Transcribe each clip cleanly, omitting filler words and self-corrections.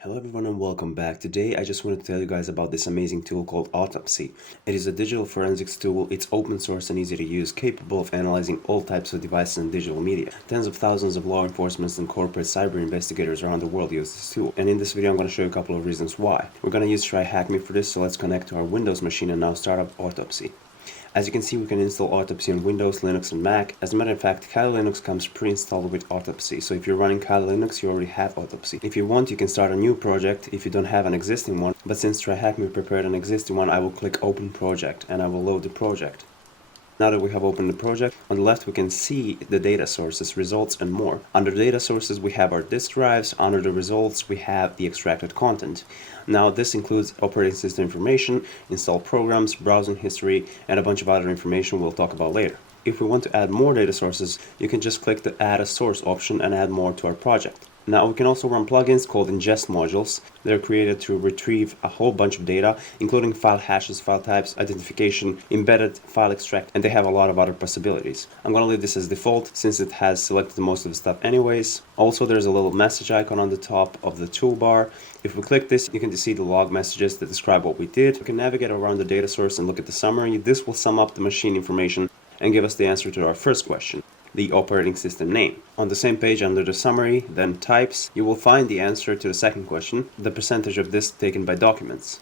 Hello everyone and welcome back. Today I just wanted to tell you guys about this amazing tool called Autopsy. It is a digital forensics tool. It's open source and easy to use, capable of analyzing all types of devices and digital media. Tens of thousands of law enforcement and corporate cyber investigators around the world use this tool. And in this video I'm going to show you a couple of reasons why. We're going to use tryhackme for this, so let's connect to our Windows machine and now start up Autopsy. As you can see, we can install Autopsy on Windows, Linux, and Mac. As a matter of fact, Kali Linux comes pre-installed with Autopsy, so if you're running Kali Linux, you already have Autopsy. If you want, you can start a new project if you don't have an existing one, but since tryhackme prepared an existing one, I will click Open Project, and I will load the project. Now that we have opened the project, on the left we can see the data sources, results, and more. Under data sources we have our disk drives, under the results we have the extracted content. Now this includes operating system information, installed programs, browsing history, and a bunch of other information we'll talk about later. If we want to add more data sources, you can just click the Add a Source option and add more to our project. Now we can also run plugins called Ingest Modules. They're created to retrieve a whole bunch of data, including file hashes, file types, identification, embedded file extract, and they have a lot of other possibilities. I'm going to leave this as default since it has selected most of the stuff anyways. Also, there's a little message icon on the top of the toolbar. If we click this, you can see the log messages that describe what we did. We can navigate around the data source and look at the summary. This will sum up the machine information and give us the answer to our first question, the operating system name. On the same page under the summary, then types, you will find the answer to the second question, the percentage of disk taken by documents.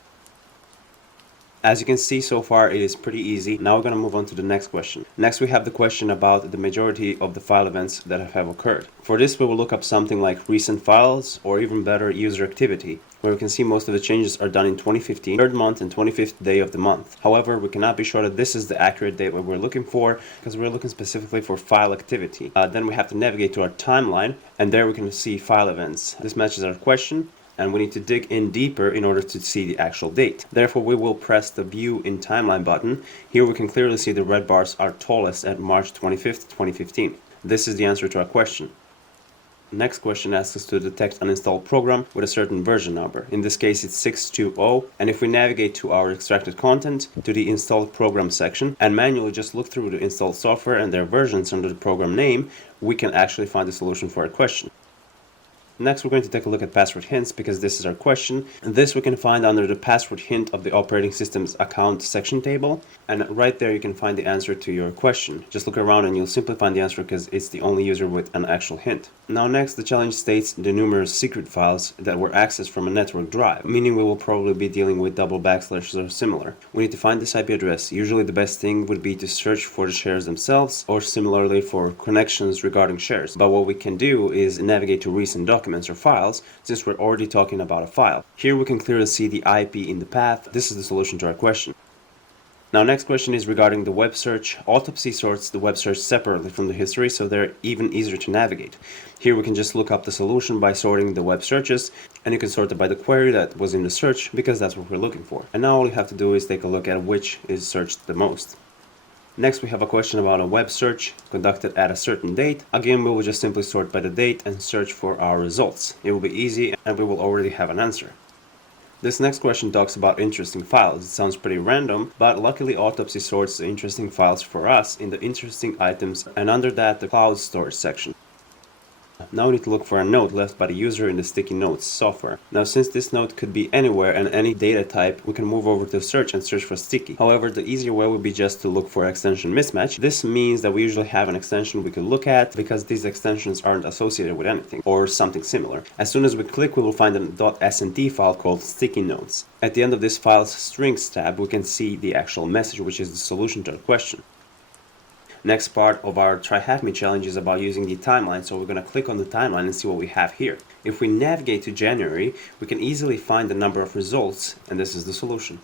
As you can see so far, it is pretty easy. Now we're going to move on to the next question. Next we have the question about the majority of the file events that have occurred. For this we will look up something like recent files, or even better, user activity, where we can see most of the changes are done in 2015, 3rd month and 25th day of the month. However, we cannot be sure that this is the accurate date that we're looking for, because we're looking specifically for file activity. Then we have to navigate to our timeline, and there we can see file events. This matches our question, and we need to dig in deeper in order to see the actual date. Therefore, we will press the View in Timeline button. Here we can clearly see the red bars are tallest at March 25th, 2015. This is the answer to our question. Next question asks us to detect an installed program with a certain version number. In this case it's 620, and if we navigate to our extracted content, to the installed program section, and manually just look through the installed software and their versions under the program name, we can actually find the solution for our question. Next we're going to take a look at password hints, because this is our question. And this we can find under the password hint of the operating system's account section table, and right there you can find the answer to your question. Just look around and you'll simply find the answer because it's the only user with an actual hint. Now next, the challenge states the numerous secret files that were accessed from a network drive, meaning we will probably be dealing with double backslashes or similar. We need to find this IP address. Usually the best thing would be to search for the shares themselves, or similarly for connections regarding shares. But what we can do is navigate to recent documents or files, since we're already talking about a file. Here we can clearly see the IP in the path. This is the solution to our question. Now next question is regarding the web search. Autopsy sorts the web search separately from the history, so they're even easier to navigate. Here we can just look up the solution by sorting the web searches, and you can sort it by the query that was in the search, because that's what we're looking for. And now all you have to do is take a look at which is searched the most. Next we have a question about a web search conducted at a certain date. Again, we will just simply sort by the date and search for our results. It will be easy and we will already have an answer. This next question talks about interesting files. It sounds pretty random, but luckily Autopsy sorts the interesting files for us in the interesting items, and under that the cloud storage section. Now we need to look for a note left by the user in the sticky notes software. Now since this note could be anywhere and any data type, we can move over to search and search for sticky. However, the easier way would be just to look for extension mismatch. This means that we usually have an extension we could look at, because these extensions aren't associated with anything or something similar. As soon as we click, we will find an .snt file called sticky notes. At the end of this file's strings tab, we can see the actual message, which is the solution to our question. Next part of our tryhackme challenge is about using the timeline, so we're going to click on the timeline and see what we have here. If we navigate to January, we can easily find the number of results, and this is the solution.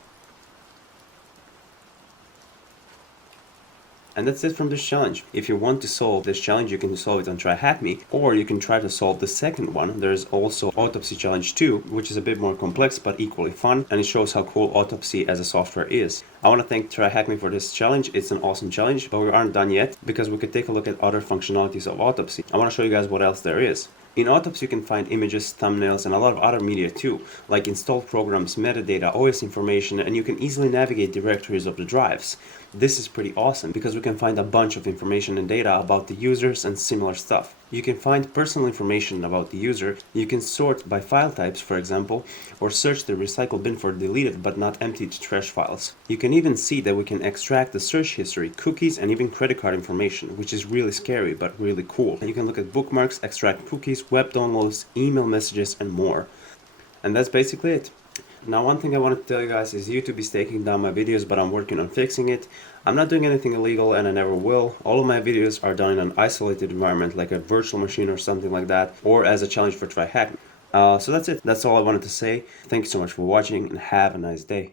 And that's it from this challenge. If you want to solve this challenge, you can solve it on tryhackme, or you can try to solve the second one. There's also Autopsy Challenge 2, which is a bit more complex but equally fun, and it shows how cool Autopsy as a software is. I want to thank tryhackme for this challenge. It's an awesome challenge, but we aren't done yet, because we could take a look at other functionalities of Autopsy. I want to show you guys what else there is. In Autopsy you can find images, thumbnails, and a lot of other media too, like installed programs, metadata, OS information, and you can easily navigate directories of the drives. This is pretty awesome because we can find a bunch of information and data about the users and similar stuff. You can find personal information about the user, you can sort by file types, for example, or search the recycle bin for deleted but not emptied trash files. You can even see that we can extract the search history, cookies, and even credit card information, which is really scary but really cool. You can look at bookmarks, extract cookies, web downloads, email messages, and more. And that's basically it. Now, one thing I wanted to tell you guys is YouTube is taking down my videos, but I'm working on fixing it. I'm not doing anything illegal and I never will. All of my videos are done in an isolated environment like a virtual machine or something like that, or as a challenge for tryhackme. So that's it. That's all I wanted to say. Thank you so much for watching and have a nice day.